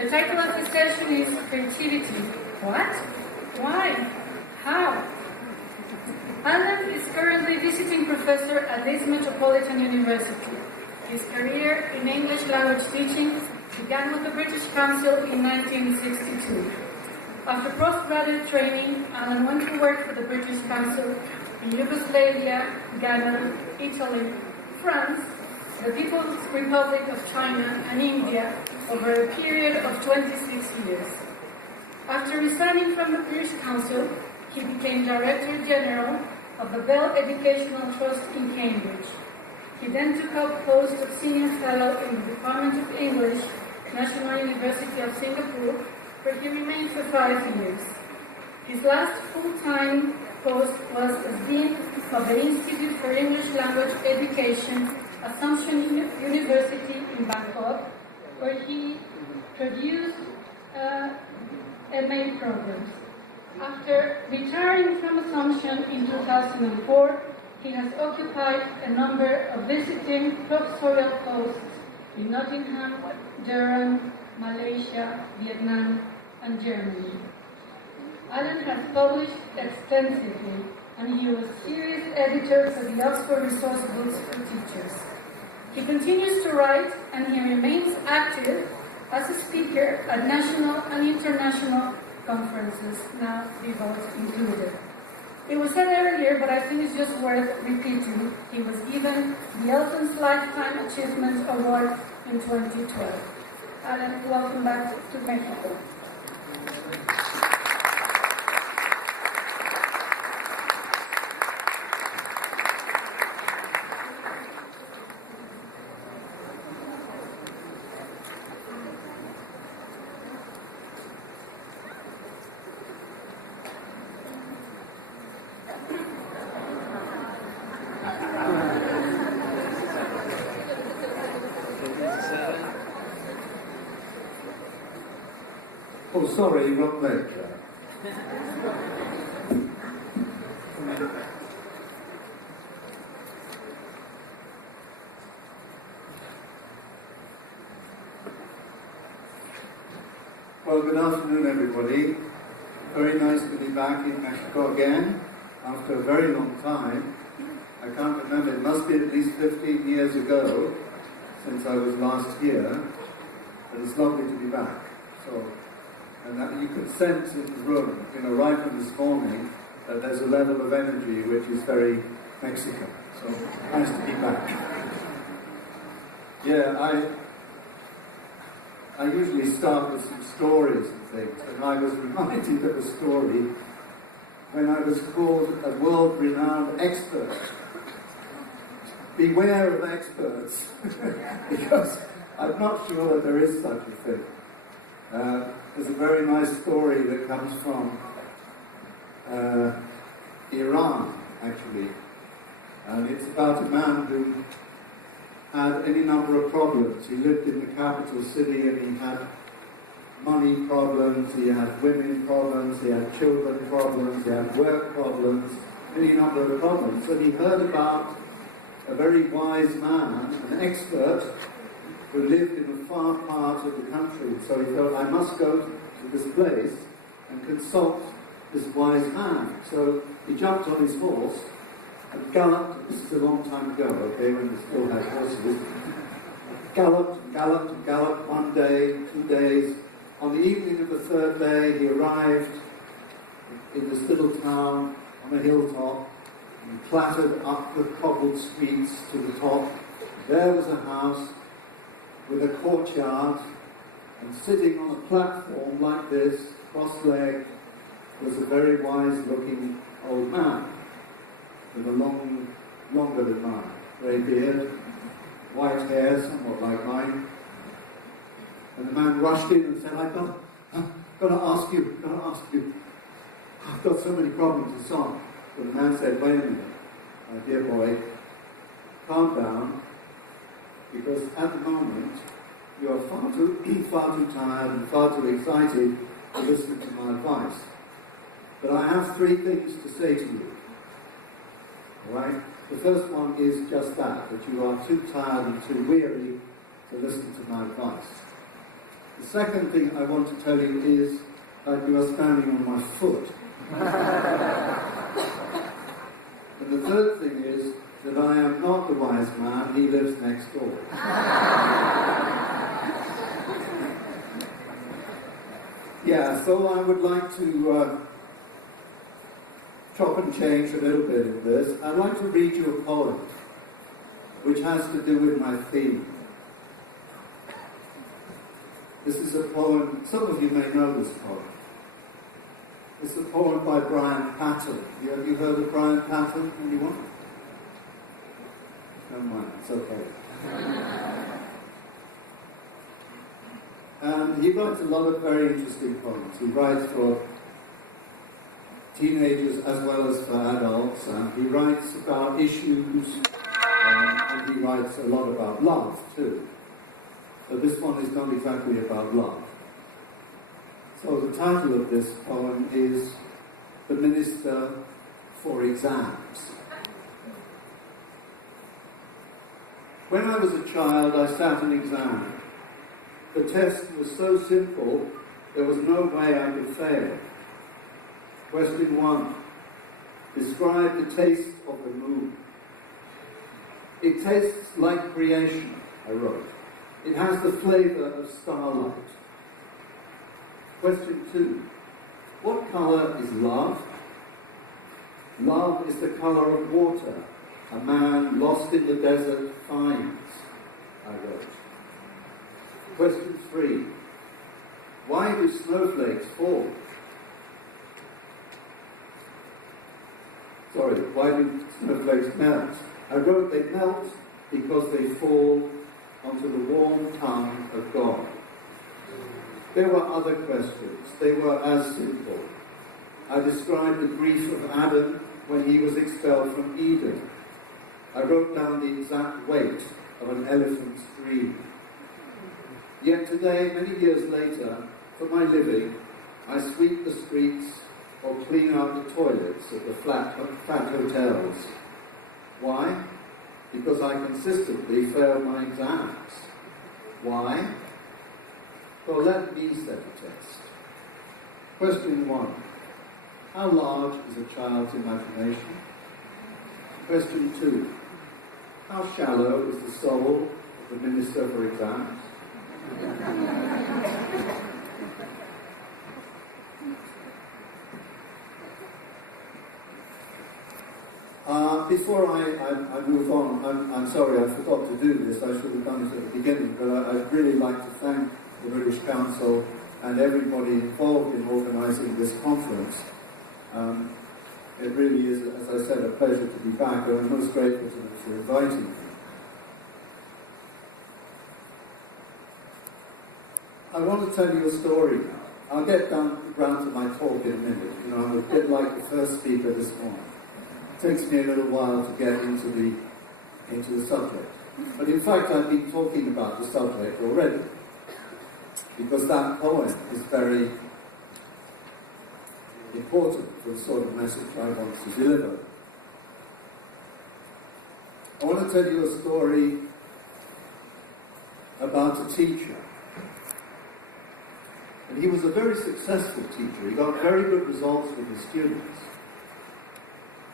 The title of the session is Creativity. What? Why? How? Alan is currently visiting professor at this Metropolitan University. His career in English language teaching began with the British Council in 1962. After postgraduate training, Alan went to work for the British Council in Yugoslavia, Ghana, Italy, France, the People's Republic of China, and India over a period of 26 years. After resigning from the British Council, he became Director General of the BBELT Educational Trust in Cambridge. He then took up post of Senior Fellow in the Department of English, National University of Singapore, where he remained for 5 years. His last full-time post was as Dean of the Institute for English Language Education, Assumption University in Bangkok, where he produced MA programs. After retiring from Assumption in 2004, he has occupied a number of visiting professorial posts in Nottingham, Durham, Malaysia, Vietnam, and Germany. Alan has published extensively, and he was series editor for the Oxford Resource Books for Teachers. He continues to write, and he remains active as a speaker at national and international conferences, now BBELT included. It was said earlier, but I think it's just worth repeating. He was given the Elton's Lifetime Achievement Award in 2012. Alan, welcome back to Mexico. Oh, sorry, you got late. Well, good afternoon, everybody. Very nice to be back in Mexico again after a very long time. I can't remember, it must be at least 15 years ago since I was last here, but it's lovely to be back. And that you can sense in the room, right from this morning, that there's a level of energy which is very Mexican. So, nice to be back. Yeah, I usually start with some stories and things, and I was reminded of a story when I was called a world-renowned expert. Beware of experts, because I'm not sure that there is such a thing. There's a very nice story that comes from Iran, actually. And it's about a man who had any number of problems. He lived in the capital city and he had money problems, he had women problems, he had children problems, he had work problems, any number of problems. So he heard about a very wise man, an expert, who lived in a far part of the country. So he thought, I must go to this place and consult this wise man. So he jumped on his horse and galloped. This is a long time ago, okay, when we still had horses. Galloped, one day, 2 days. On the evening of the third day, he arrived in this little town on a hilltop and clattered up the cobbled streets to the top. There was a house with a courtyard, and sitting on a platform like this, cross-legged, was a very wise-looking old man with a longer than mine, grey beard, white hair, somewhat like mine. And the man rushed in and said, I've got to ask you, I've got so many problems to solve. But the man said, wait a minute, my dear boy, calm down, because at the moment you are far too tired and far too excited to listen to my advice. But I have 3 things to say to you. Alright? The first one is just that you are too tired and too weary to listen to my advice. The second thing I want to tell you is that you are standing on my foot. And the third thing is that I am not the wise man, he lives next door. Yeah, so I would like to chop and change a little bit in this. I'd like to read you a poem which has to do with my theme. This is a poem, some of you may know this poem. It's a poem by Brian Patton. Have you heard of Brian Patton? Anyone? Never mind, it's okay. And he writes a lot of very interesting poems. He writes for teenagers as well as for adults, and he writes about issues, and he writes a lot about love too. So this one is not exactly about love. So the title of this poem is The Minister for Exams. When I was a child, I sat an exam. The test was so simple, there was no way I could fail. Question 1. Describe the taste of the moon. It tastes like creation, I wrote. It has the flavour of starlight. Question 2. What colour is love? Love is the colour of water. A man lost in the desert finds, I wrote. Question 3. Why do snowflakes fall? Sorry, why do snowflakes melt? I wrote they melt because they fall onto the warm tongue of God. There were other questions. They were as simple. I described the grief of Adam when he was expelled from Eden. I wrote down the exact weight of an elephant's dream. Yet today, many years later, for my living, I sweep the streets or clean out the toilets of the fat hotels. Why? Because I consistently fail my exams. Why? Well, let me set a test. Question 1. How large is a child's imagination? Question 2. How shallow is the soul of the Minister for Exams? Before I move on, I'm sorry I forgot to do this. I should have done it at the beginning, but I'd really like to thank the British Council and everybody involved in organising this conference. It really is, as I said, a pleasure to be back, and I'm most grateful to them for inviting me. I want to tell you a story now. I'll get round to my talk in a minute. You know, I'm a bit like the first speaker this morning. It takes me a little while to get into the subject. But in fact, I've been talking about the subject already, because that poem is very important for the sort of message I want to deliver. I want to tell you a story about a teacher. And he was a very successful teacher. He got very good results with his students.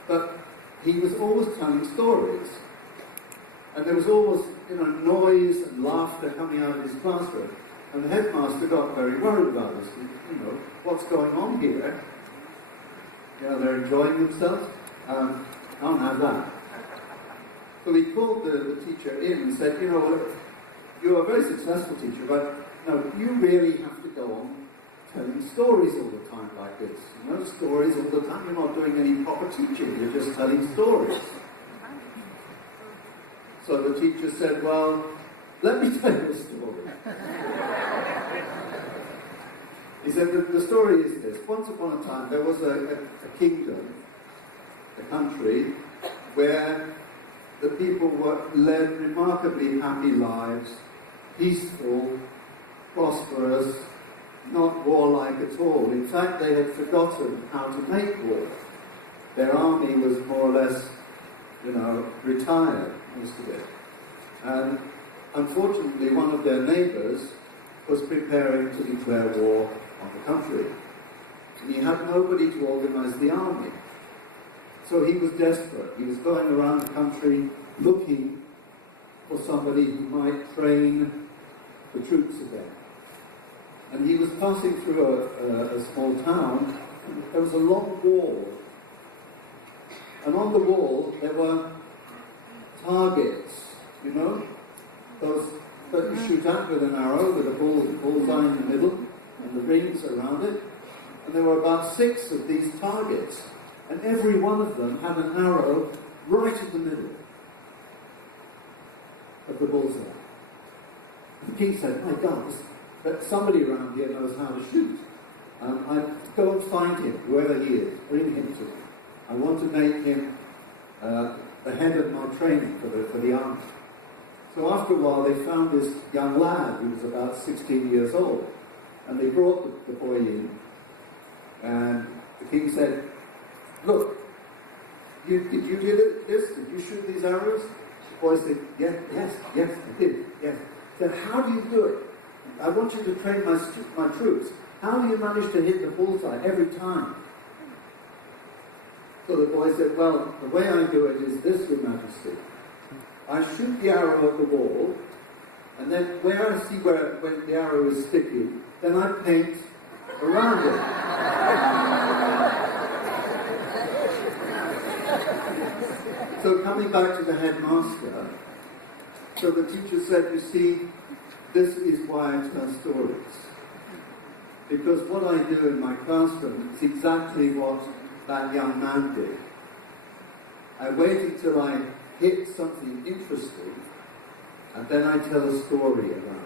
But he was always telling stories. And there was always, noise and laughter coming out of his classroom. And the headmaster got very worried about this. What's going on here? They're enjoying themselves. Can't have that. So he called the teacher in and said, you're a very successful teacher, but you really have to go on telling stories all the time like this. Stories all the time. You're not doing any proper teaching, you're just telling stories. So the teacher said, well, let me tell you a story. He said that the story is this. Once upon a time, there was a kingdom, a country, where the people led remarkably happy lives, peaceful, prosperous, not warlike at all. In fact, they had forgotten how to make war. Their army was more or less, retired, most of it. And unfortunately, one of their neighbours was preparing to declare war on the country. And he had nobody to organize the army. So he was desperate. He was going around the country looking for somebody who might train the troops again. And he was passing through a small town, and there was a long wall. And on the wall there were targets, you know, those that you shoot at with an arrow with a bullseye in the middle and the rings around it. And there were about 6 of these targets, and every one of them had an arrow right in the middle of the bullseye. And the king said, "My God, somebody around here knows how to shoot. I go and find him, whoever he is, bring him to me. I want to make him the head of my training for the army." So after a while, they found this young lad who was about 16 years old, and they brought the boy in, and the king said, "Look, did you do this? Did you shoot these arrows?" The boy said, yes, I did, yes. He said, "How do you do it? I want you to train my troops. How do you manage to hit the bullseye every time?" So the boy said, "Well, the way I do it is this, Your Majesty. I shoot the arrow at the wall, and then where I see when the arrow is sticking, then I paint around it." So coming back to the headmaster, so the teacher said, "You see, this is why I tell stories. Because what I do in my classroom is exactly what that young man did. I wait until I hit something interesting, and then I tell a story about it.